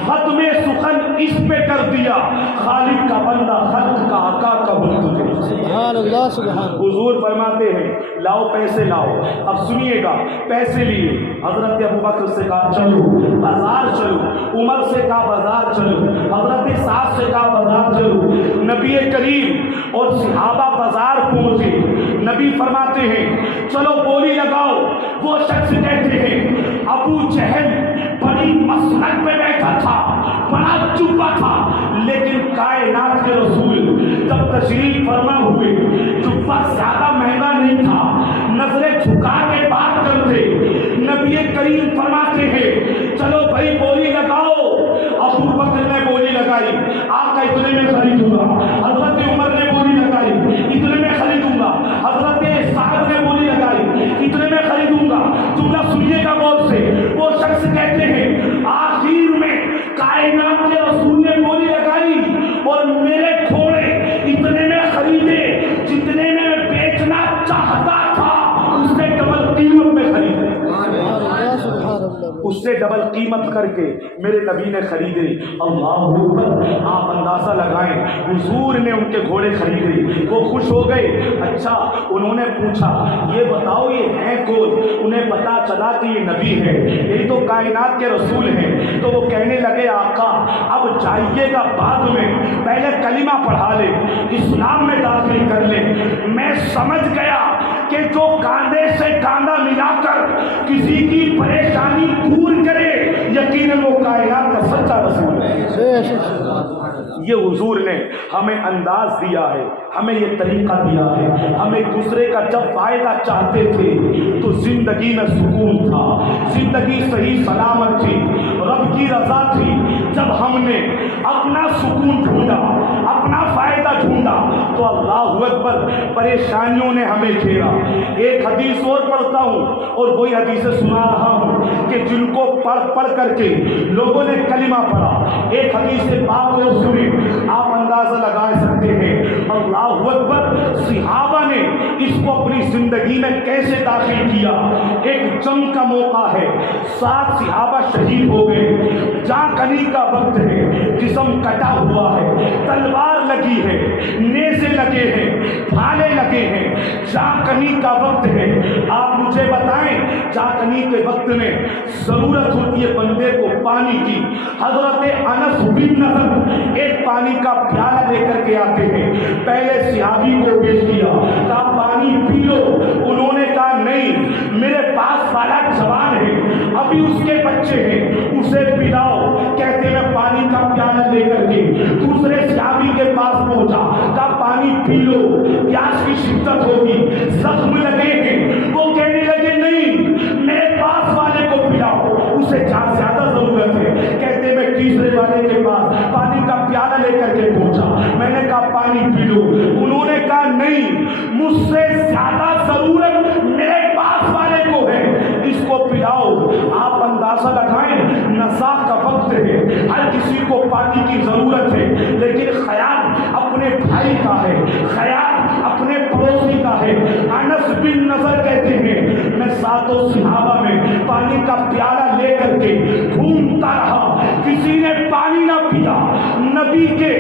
ختم سخن اس پہ کر دیا، خالق کا بندہ خلق کا آقا کہوں تجھے۔ سبحان اللہ سبحان اللہ۔ حضور فرماتے ہیں لاؤ پیسے لاؤ۔ اب سنیے گا، پیسے لیے، حضرت ابو بکر سے کہا چلو بازار چلو، عمر سے کہا بازار چلو، حضرت سعد سے کہا بازار چلو۔ نبی کریم اور صحابہ بازار پہنچے، نبی فرماتے ہیں چلو بولی لگاؤ۔ وہ شخص کہتے ہیں ابو جہل بڑی مسلک پہ بیٹھا تھا، بڑا چپا تھا، لیکن کائنات کے رسول جب تشریف فرما ہوئے، چپا زیادہ مہنگا نہیں تھا، نظریں جھکا کے بات کرتے۔ نبی کریم فرماتے ہیں چلو بھائی بولی لگاؤ۔ ابو بکر نے بولی لگائی، آقا اتنے میں خریدوں گا۔ حضرت عمر نے بولی لگائی، اتنے میں خریدوں گا۔ حضرت سعد نے بولی لگائی، اتنے میں خریدوں گا۔ جملہ سنیے گا غور سے۔ وہ شخص کہتے ہیں آخر میں کائنات کے رسول نے بولی لگائی اور میرے تھوڑے اتنے میں خریدے، جتنے میں بیچنا چاہتا تھا اس سے ڈبل قیمت میں خریدے، اس سے ڈبل قیمت کر کے میرے نبی نے خریدے۔ اللہ اکبر۔ آپ اندازہ لگائیں، حضور نے ان کے گھوڑے خریدے، وہ خوش ہو گئے۔ اچھا انہوں نے پوچھا یہ بتاؤ یہ ہیں کون؟ انہیں پتا چلا کہ یہ نبی ہے، یہ تو کائنات کے رسول ہیں۔ تو وہ کہنے لگے آقا اب جائیے گا بعد میں، پہلے کلمہ پڑھا لے، اسلام میں داخل کر لے۔ میں سمجھ گیا کہ جو کاندھے سے کاندھا ملا کر کسی کی پریشانی دور کرے یقیناً وہ کائنات کا سچا رسول ہے۔ یہ حضور نے ہمیں انداز دیا ہے، ہمیں یہ طریقہ دیا ہے۔ ہمیں دوسرے کا جب فائدہ چاہتے تھے تو زندگی میں سکون تھا، زندگی صحیح سلامت تھی، رب کی رضا تھی۔ جب ہم نے اپنا سکون ڈھونڈا، اپنا فائدہ ڈھونڈا تو اللہ اکبر پریشانیوں نے ہمیں گھیرا۔ ایک حدیث اور پڑھتا ہوں اور وہی حدیثیں سنا رہا ہوں کہ جن کو پڑھ کر کے لوگوں نے کلمہ پڑھا۔ ایک حدیث پاک کو سنیں، آپ اندازہ لگا سکتے ہیں اللہ اکبر صحابہ نے اس کو اپنی زندگی میں کیسے داخل کیا۔ ایک جنگ کا موقع ہے، 7 صحابہ شہید ہو گئے، جاں کنی کا وقت ہے، جسم کٹا ہوا ہے، تلوار لگی ہے، نیزے لگے ہیں، بھالے لگے ہیں، جاں کنی کا وقت ہے۔ آپ مجھے بتائیں جاں کنی کے وقت میں ضرورت ہوتی ہے بندے کو پانی کی۔ حضرت انس بن نضر ایک پانی کا پیالہ لے کر کے آتے ہیں، پہلے صحابی کو پیش کیا، کہا پانی پی لو۔ انہوں نے کہا نہیں، میرے پاس والا جوان ہے، ابھی اس کے بچے ہیں، اسے پلاؤ۔ کہتے میں پانی کا پیالہ لے کر کے دوسرے صحابی کے پاس پہنچا، کہا پانی پی لو، پیاس کی شدت ہوگی، زخم لگے ہیں۔ وہ کہنے لگے نہیں، میرے پاس والے کو پلاؤ، اسے زیادہ ضرورت ہے۔ کہتے میں تیسرے والے کے پاس پانی کا پیالہ لے کر کے پہنچا، میں نے کہا پانی پی لو۔ انہوں نے کہا نہیں، مجھ سے زیادہ ضرورت میرے پاس والے کو ہے، اس کو پلاؤ۔ آپ اندازہ لگائیں نزاع کا وقت ہے، ہر کسی کو پانی کی ضرورت ہے، لیکن خیال اپنے بھائی کا ہے، خیال اپنے پڑوسی کا ہے۔ انس بن نضر کہتے ہیں میں 7 صحابہ میں پانی کا پیالہ لے کر کے گھومتا رہا، کسی نے پانی نہ پیا۔ نبی کے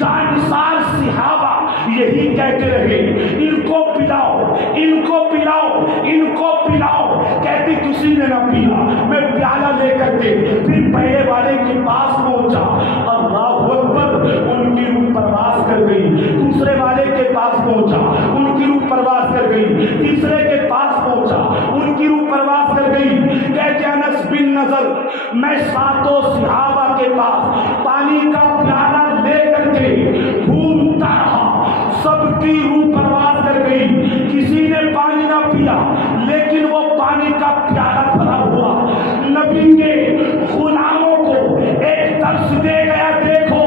جانسار صحابہ یہی کہتے رہے ان کو پلاؤ، ان کو پلاؤ، ان کو پلاؤ۔ کہتے کسی نے نہ پیا۔ میں پیالہ لے کر کے پھر پہلے والے کے پاس پہنچا، اللہ اکبر، ان کی روح پرواز کر گئی۔ دوسرے والے کے پاس پہنچا، ان کی روح پرواز کر گئی۔ تیسرے کے پاس پہنچا، ان کی روح پرواز کر گئی۔ کہتے انس بن نضر میں 7 صحابہ کے پاس پانی کا پیالہ لے کر کے گھومتا رہا، کی روح پرواز کر گئی، کسی نے پانی نہ پیا لیکن وہ پانی کا پیالہ بھرا ہوا نبی کے غلاموں کو ایک درس دے گیا، دیکھو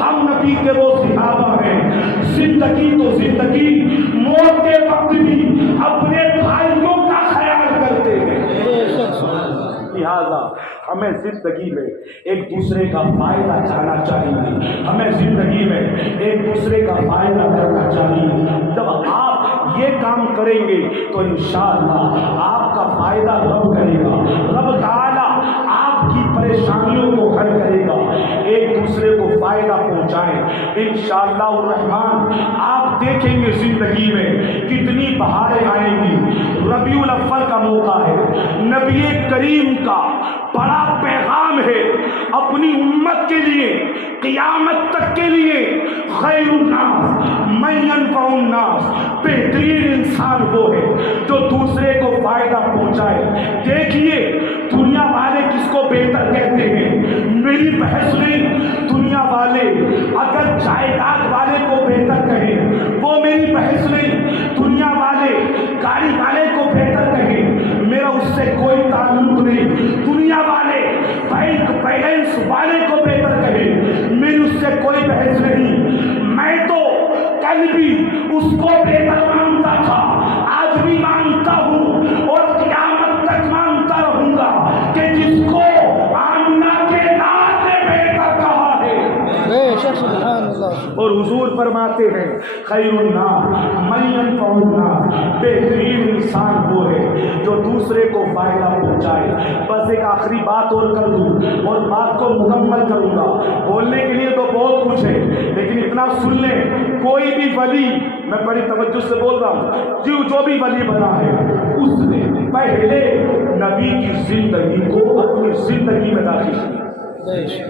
ہم نبی کے وہ صحابہ ہیں، زندگی تو زندگی، موت کے وقت بھی اپنے بھائیوں کا خیال کرتے ہیں۔ لہذا ہمیں زندگی میں ایک دوسرے کا فائدہ چاہنا چاہیے، ہمیں زندگی میں ایک دوسرے کا فائدہ کرنا چاہیے۔ جب آپ یہ کام کریں گے تو انشاءاللہ آپ کا فائدہ رب کرے گا، رب تعالیٰ آپ کی پریشانیوں کو حل کرے گا، ایک دوسرے کو فائدہ پہنچائیں انشاءاللہ الرحمن۔ آپ دیکھیں گے زندگی میں کتنی بہاریں آئیں گی۔ ربیع الاول کا موقع ہے، نبی کریم کا بڑا پیغام ہے اپنی امت کے لیے، قیامت تک کے لیے۔ خیر الناس من ينفع الناس، بہترین انسان وہ ہے جو دوسرے کو فائدہ پہنچائے۔ دیکھیے دنیا والے کس کو بہتر کہتے ہیں، میری بحث نہیں، دنیا والے اگر جائیداد والے کو بہتر کہیں وہ میری بحث نہیں، دنیا والے گاڑی والے کو بہتر کہیں میرا اس سے کوئی تعلق نہیں، دنیا والے بینک بیلنس والے کو بہتر کہیں میری اس سے کوئی بحث نہیں۔ میں تو کل بھی اس کو بہتر مانتا تھا، آج بھی مانتا ہوں اور قیامت تک مانتا رہوں گا کہ جس کو آمنہ کے نام نے بہتر کہا ہے۔ سبحان اللہ۔ اور حضور فرماتے ہیں خیر الناس من ينفع الناس، بہترین انسان وہ ہے جو دوسرے کو فائدہ پہنچائے۔ بس ایک آخری بات اور کر دوں اور بات کو مکمل کروں گا، بولنے کے لیے تو بہت کچھ ہے لیکن اتنا سن لیں، کوئی بھی ولی، میں بڑی توجہ سے بول رہا ہوں، جو بھی ولی بنا ہے اس نے پہلے نبی کی زندگی کو اپنی زندگی میں داخل کیا،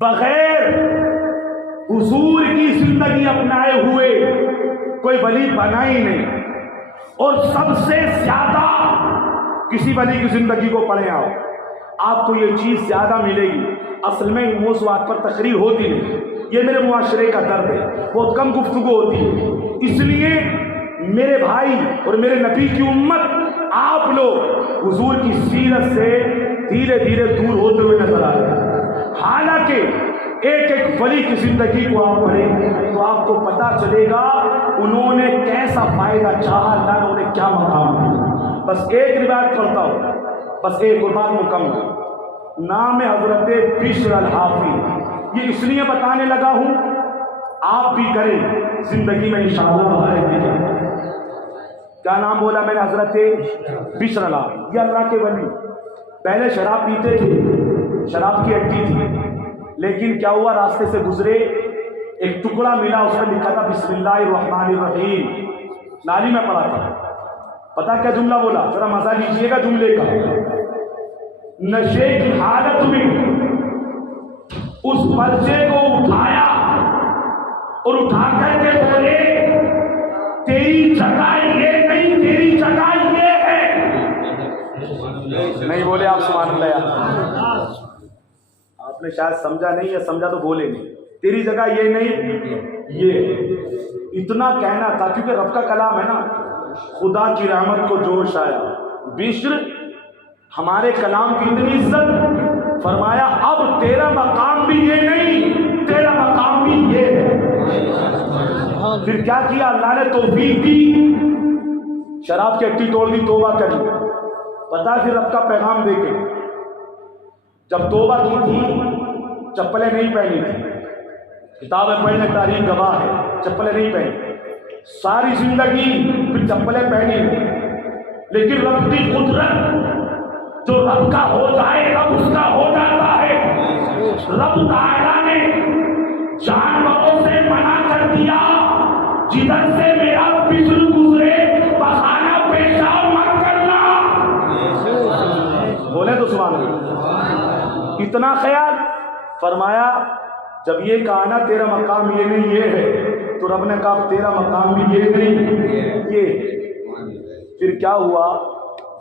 بغیر حضور کی زندگی اپنائے ہوئے کوئی ولی بنا ہی نہیں۔ اور سب سے زیادہ کسی ولی کی زندگی کو پڑھیں آپ کو یہ چیز زیادہ ملے گی۔ اصل میں ان موضوعات پر تقریر ہوتی نہیں، یہ میرے معاشرے کا درد ہے، بہت کم گفتگو ہوتی ہے، اس لیے میرے بھائی اور میرے نبی کی امت آپ لوگ حضور کی سیرت سے دھیرے دھیرے دور ہوتے ہوئے نظر آ رہے ہیں۔ حالانکہ ایک ایک ولی کی زندگی کو آپ پڑھیں تو آپ کو پتا چلے گا انہوں نے کیسا فائدہ چاہا، اللہ نے انہیں کیا مقام دیا۔ بس ایک روایت پڑھتا ہوں، بس ایک اور بات مکمل۔ نام حضرت بشر الحافی، یہ اس لیے بتانے لگا ہوں آپ بھی کریں زندگی میں انشاءاللہ بہاریں دیکھیں۔ کیا نام بولا میں نے؟ حضرت بشر الحافی، یہ اللہ کے ولی، پہلے شراب پیتے تھے، شراب کی اڈی تھی، لیکن کیا ہوا، راستے سے گزرے، ایک ٹکڑا ملا، اس میں لکھا تھا بسم اللہ الرحمن الرحیم، نالی میں پڑا تھا۔ پتا کیا جملہ بولا؟ ذرا مزہ لیجیے گا جملے کا۔ نشے کی حالت میں اس پرچے کو اٹھایا اور اٹھا کر کے بولے تیری جگہ یہ نہیں، تیری جگہ یہ ہے۔ نہیں بولے آپ سبحان اللہ یار، آپ نے شاید سمجھا نہیں، یا سمجھا تو بولے نہیں، تیری جگہ یہ نہیں یہ، اتنا کہنا تھا کیونکہ رب کا کلام ہے نا، خدا کی رحمت کو جوش آیا۔ بشر ہمارے کلام کی اتنی عزت، فرمایا اب تیرا مقام بھی یہ نہیں، تیرا مقام بھی یہ ہے۔ پھر کیا کیا؟ اللہ نے توفیق دی، شراب کی ہٹی توڑ دی، توبہ کری۔ پتا پھر رب کا پیغام دے کے جب توبہ کی تھی چپلیں نہیں پہنی تھی، کتابیں پڑھنے تاریخ گواہ ہے، چپلیں نہیں پہنی، ساری زندگی پھر چپلیں پہنی، لیکن رب کی قدرت، جو رب کا ہو جائے رب اس کا ہو جاتا ہے۔ رب تعالیٰ نے جانوروں سے منع کر دیا، جدھر سے میرا بشر گزرے بخانہ پیشاب مت کرنا۔ بولے تو سبحان اللہ، اتنا خیال۔ فرمایا جب یہ کہا نا تیرا مقام یہ نہیں یہ ہے، تو رب نے کہا تیرا مقام بھی یہ نہیں یہ۔ پھر کیا ہوا؟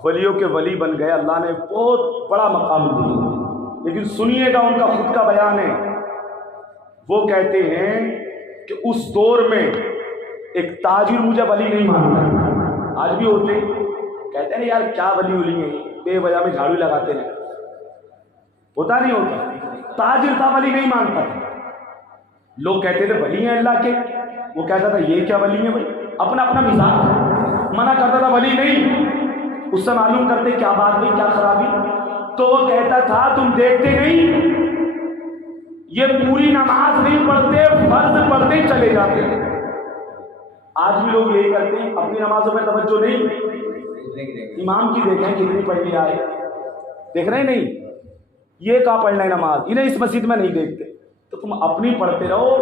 ولیوں کے ولی بن گئے، اللہ نے بہت بڑا مقام دیا۔ لیکن سنیے گا ان کا خود کا بیان ہے، وہ کہتے ہیں کہ اس دور میں ایک تاجر مجھے ولی نہیں مانتا، آج بھی ہوتے کہتے ہیں یار کیا ولی ولی ہیں بے وجہ میں جھاڑو لگاتے ہیں، ہوتا نہیں ہوتا؟ تاجر تھا ولی نہیں مانتا تھا، لوگ کہتے تھے ولی ہیں اللہ کے، وہ کہتا تھا یہ کیا ولی ہیں بھائی، اپنا اپنا مزاج، منع کرتا تھا ولی نہیں، اس سے معلوم کرتے کیا بات ہوئی کیا خرابی، تو وہ کہتا تھا تم دیکھتے نہیں یہ پوری نماز نہیں پڑھتے فرض پڑھتے چلے جاتے ہیں۔ آج بھی لوگ یہی کرتے ہیں، اپنی نمازوں میں توجہ نہیں، امام کی دیکھیں کتنی پڑھ کے آئے، دیکھ رہے نہیں یہ کہاں پڑھنا ہے نماز، انہیں اس مسجد میں نہیں دیکھتے، تو تم اپنی پڑھتے رہو،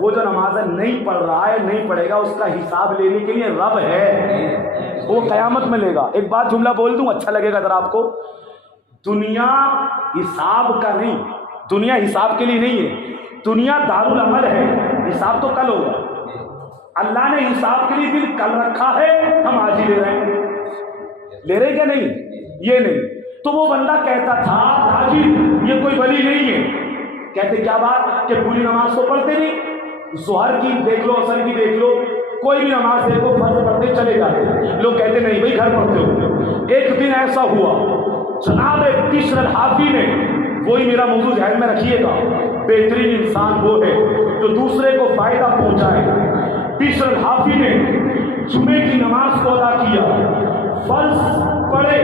وہ جو نماز نہیں پڑھ رہا ہے نہیں پڑھے گا، اس کا حساب لینے کے لیے رب ہے، وہ قیامت میں لے گا۔ ایک بات جملہ بول دوں اچھا لگے گا ذرا آپ کو، دنیا حساب کا نہیں، دنیا حساب کے لیے نہیں ہے، دنیا دارالعمل ہے، حساب تو کل ہوگا، اللہ نے حساب کے لیے دن کل رکھا ہے، ہم آج ہی لے رہے ہیں، لے رہے کیا نہیں، یہ نہیں۔ تو وہ بندہ کہتا تھا تاجر یہ کوئی ولی نہیں ہے، کہتے کیا بات کہ پوری نماز کو پڑھتے نہیں، ظہر کی دیکھ لو عصر کی دیکھ لو، کوئی بھی نماز دیکھو فرض پڑھتے چلے جاتے ہیں، لوگ کہتے نہیں بھائی گھر پڑھتے ہو۔ ایک دن ایسا ہوا جناب بشر الحافی نے، وہی میرا موضوع ذہن میں رکھیے گا، بہترین انسان وہ ہے جو دوسرے کو فائدہ پہنچائے، بشر الحافی نے جمعے کی نماز کو ادا کیا، فرض پڑھے،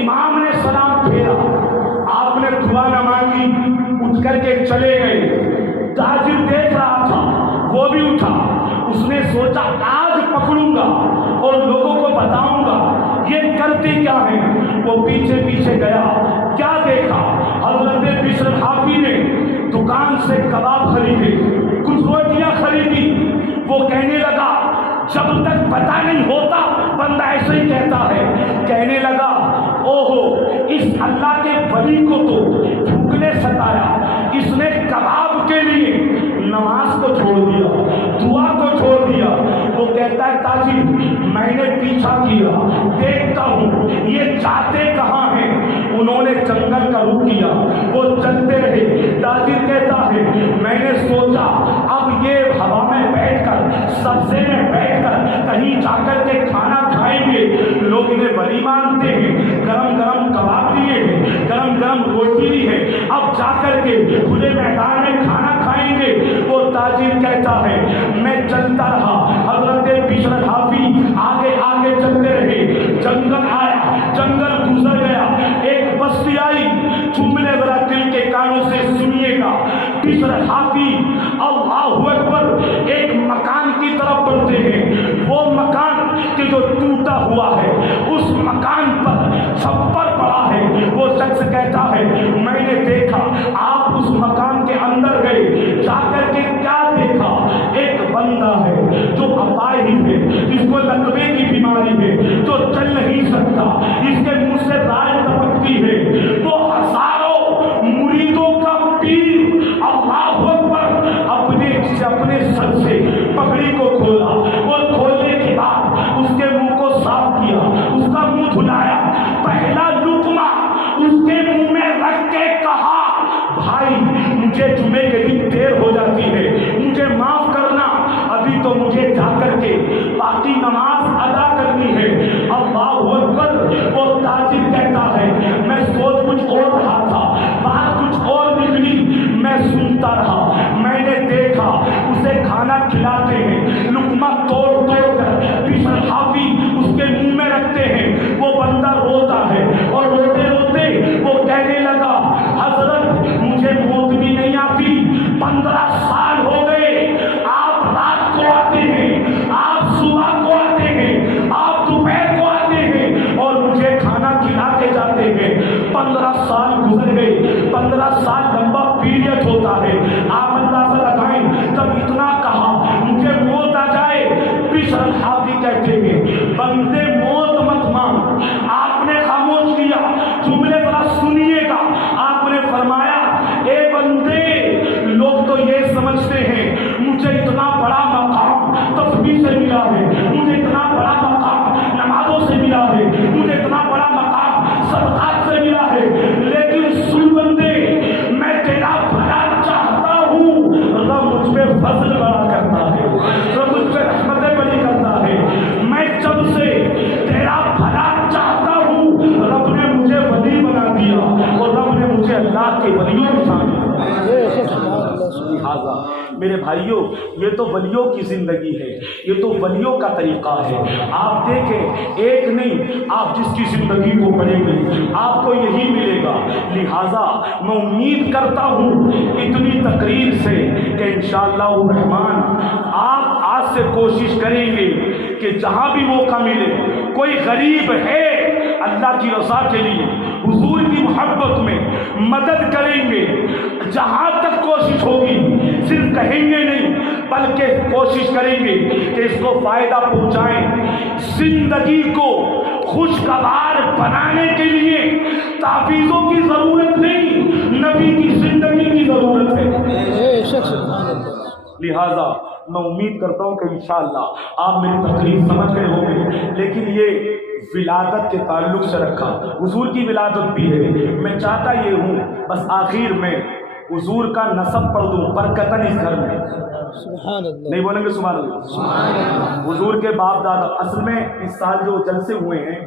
امام نے سلام پھیرا، آپ نے دعا نہ مانگی، اٹھ کر کے چلے گئے، تاجر دیکھ رہا تھا وہ بھی اٹھا، اس نے سوچا آج پکڑوں گا اور لوگوں کو بتاؤں گا یہ کرتے کیا ہیں، وہ پیچھے پیچھے گیا، کیا دیکھا، حضرت بشر الحافی نے دکان سے کباب خریدے، کچھ روٹیاں خریدی، وہ کہنے لگا جب تک پتہ نہیں ہوتا بندہ ایسے ہی کہتا ہے، کہنے لگا اوہو اس اللہ کے ولی کو تو بھوک نے ستایا، اس نے کباب کے لیے نماز کو چھوڑ دیا، دعا کو چھوڑ دیا۔ وہ کہتا ہے تاجر میں نے پیچھا کیا، دیکھتا ہوں یہ جاتے کہاں ہیں، انہوں نے جنگل کا رخ کیا، وہ چلتے رہے۔ تاجر کہتا ہے میں نے سوچا اب یہ ہوا میں بیٹھ کر سبزے میں بیٹھ کر کہیں جا کر کے کھانا کھائیں گے، لوگ انہیں ولی مانتے ہیں، گرم گرم کباب لیے ہیں، گرم گرم روٹی لی ہے، اب جا کر کے کھلے میدان میں کھانا کھائیں گے۔ وہ تاجر کہتا ہے میں چلتا رہا، حضرت بشر الحافی آگے آگے چلتے رہے، جنگل آیا، جنگل گزر گیا، ایک بستی آئی، چملے ذرا دل کے کانوں سے سنیے گا، بشر الحافی اللہ اکبر ایک مکان کی طرف بڑھتے ہیں، وہ مکان کہ جو ٹوٹا ہوا ہے، اس مکان پر چھپر پڑا ہے، وہ شخص کہتا ہے میں نے دیکھا، آپ اس مکان کے اندر گئے، جا کر کے کیا دیکھا، ایک بندہ ہے جو اپاہج ہے، جس کو لقوے کی بیماری ہے، جو چل نہیں سکتا، اس کے منہ سے رائے ٹپکتی ہے، وہ ہزاروں مریدوں کا پیر اللہ اکبر اپنے سر سے پگڑی کو کھولا، اور کھولنے کے بعد اس کے منہ کو صاف کیا، اس کا منہ دھلایا، پہلا لقمہ اس کے منہ میں رکھ کے کہا بھائی مجھے جمعے کے دن دیر ہو جاتی ہے، مجھے معاف کرنا، ابھی تو مجھے جا کر کے باقی نماز ادا کرنی ہے۔ اللہ اکبر۔ وہ تاجر کہتا ہے میں سوچ کچھ اور رہا تھا، بات کچھ اور نکلی، میں سنتا رہا، میں نے دیکھا اسے کھانا کھلاتے ہیں، لقمہ توڑ توڑ کر بشر الحافی اس کے منہ میں رکھتے ہیں، وہ بندہ روتا ہے، اور روتے روتے وہ کہنے لگا حضرت مجھے موت بھی نہیں آتی، 15 سال ہو گئے، آپ رات کو آتے ہیں، آپ صبح کو آتے ہیں، آپ دوپہر کو آتے ہیں اور مجھے کھانا کھلا کے جاتے ہیں، 15 سال گزر گئے۔ 15 سال لمبا پیریڈ ہوتا ہے، آپ اندازہ لگائیں جب اتنا کہا مجھے موت آ جائے، بشر الحافی کہتے ہیں بندے موت مت مانگ، آپ نے خاموش کیا، جملے ذرا سنیے گا، آپ نے فرمایا اے بندے لوگ تو یہ سمجھتے ہیں مجھے اتنا بڑا مقام تسبیح سے ملا ہے، مجھے اتنا بڑا مقام نمازوں سے ملا ہے، مجھے اتنا بڑا مقام صدقات سے ملا ہے، لیکن سن بندے میں تیرا بھلا چاہتا ہوں، رب مجھ پہ فضل بڑا کرتا ہے، رب مجھ پہ رحمتیں بڑی اللہ کے ولیوں میں شامل ہوں۔ بے شک سبحان اللہ لہٰذا میرے بھائیوں یہ تو ولیوں کی زندگی ہے، یہ تو ولیوں کا طریقہ ہے۔ آپ دیکھیں ایک نہیں، آپ جس کی زندگی کو پڑھیں گے آپ کو یہی ملے گا۔ لہٰذا میں امید کرتا ہوں اتنی تقریر سے کہ انشاءاللہ الرحمن آپ آج سے کوشش کریں گے کہ جہاں بھی موقع ملے کوئی غریب ہے اللہ کی رضا کے لیے حضور کی محبت میں مدد کریں گے، جہاں تک کوشش ہوگی صرف کہیں گے نہیں بلکہ کوشش کریں گے کہ اس کو فائدہ پہنچائیں۔ زندگی کو خوشگوار بنانے کے لیے تعویذوں کی ضرورت نہیں، نبی کی زندگی کی ضرورت ہے۔ بے شک سبحان اللہ۔ لہٰذا میں امید کرتا ہوں کہ انشاءاللہ آپ میری تقریر سمجھ گئے ہوں گے، لیکن یہ ولادت کے تعلق سے رکھا، حضور کی ولادت بھی ہے۔ میں چاہتا یہ ہوں بس آخر میں حضور کا نسب پڑھ دوں برکتاً اس گھر میں، سبحان اللہ۔ نہیں بولیں گے سبحان اللہ؟ حضور کے باپ دادا، اصل میں اس سال جو جلسے ہوئے ہیں